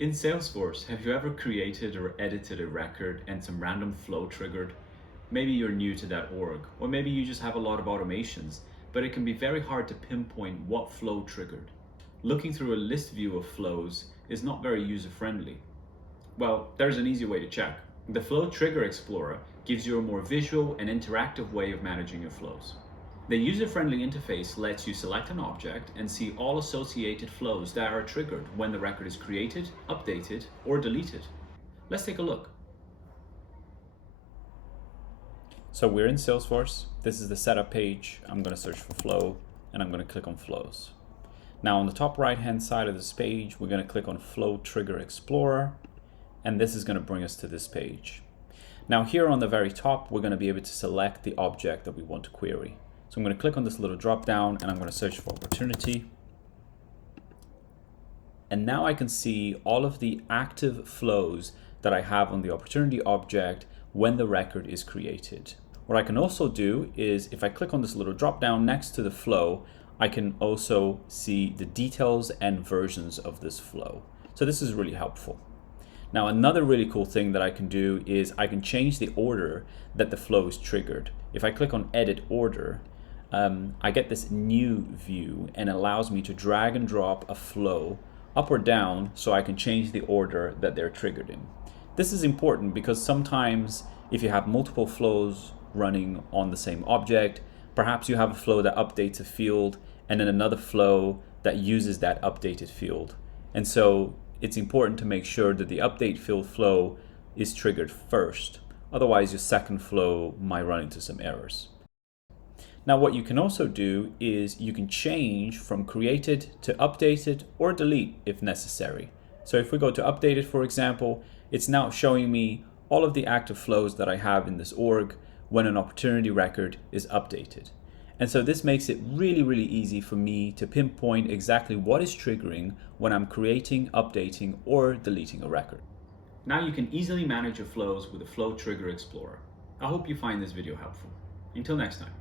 In Salesforce, have you ever created or edited a record and some random flow triggered? Maybe you're new to that org, or maybe you just have a lot of automations, but it can be very hard to pinpoint what flow triggered. Looking through a list view of flows is not very user-friendly. Well, there's an easy way to check. The Flow Trigger Explorer gives you a more visual and interactive way of managing your flows. The user-friendly interface lets you select an object and see all associated flows that are triggered when the record is created, updated, or deleted. Let's take a look. So we're in Salesforce. This is the setup page. I'm going to search for flow and I'm going to click on flows. Now on the top right hand side of this page, we're going to click on Flow Trigger Explorer, and this is going to bring us to this page. Now here on the very top, we're going to be able to select the object that we want to query. So I'm going to click on this little drop down and I'm going to search for opportunity. And now I can see all of the active flows that I have on the opportunity object when the record is created. What I can also do is if I click on this little drop down next to the flow, I can also see the details and versions of this flow. So this is really helpful. Now another really cool thing that I can do is I can change the order that the flow is triggered. If I click on edit order, I get this new view and allows me to drag and drop a flow up or down so I can change the order that they're triggered in. This is important because sometimes if you have multiple flows running on the same object, perhaps you have a flow that updates a field and then another flow that uses that updated field. And so it's important to make sure that the update field flow is triggered first. Otherwise, your second flow might run into some errors. Now what you can also do is you can change from created to updated or delete if necessary. So if we go to updated, for example, it's now showing me all of the active flows that I have in this org when an opportunity record is updated. And so this makes it really easy for me to pinpoint exactly what is triggering when I'm creating, updating, or deleting a record. Now you can easily manage your flows with the Flow Trigger Explorer. I hope you find this video helpful. Until next time.